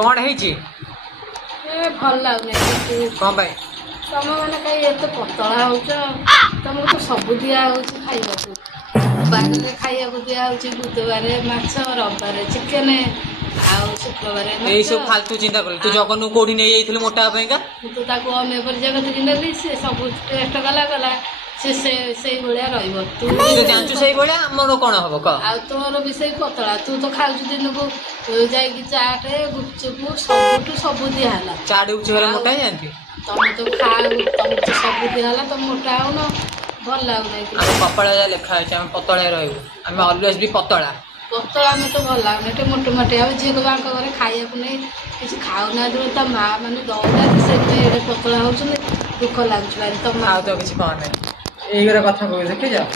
कौन है जी भल लगुनि कौन भाई तुम मैंने कहीं एत पतला हो तुमको तो सब दिया खाइबा बारे खाइबा दिया बुधवार माछ रविवार चिकेन आउ शुक्रवार यही सब फालतू चिंता कर तू जगन कोठी नहीं जाइथिलु मोटा पाइका तो ताको अमेबर जगत नेली से सब टेस्ट गला गला से भाया रु तू जानचु सही भलिया हमरो कोन हबो क आ तोर भी से पतला तू तो खाऊ दिन को जाइकी चाटे गुपचुप सबुठू सब दिहला चाट उछ वाला मोटा जानती तुम तो खाऊ तुम तो सब दिहला तुम मोटा हो न भल लगुनि हम पतला जा लेखा है हम पतला रहबो हम ऑलवेज भी पतला पतला में तो भल लगुनि टे मोटे मोटे अब जी को बांक घरे खाइया को नहीं किसी खाऊ ना जो ता माँ माने दौड़ा से पतला हो दुख लगुच तो खाऊ तो किसी कहने एई कथा कह देखे जा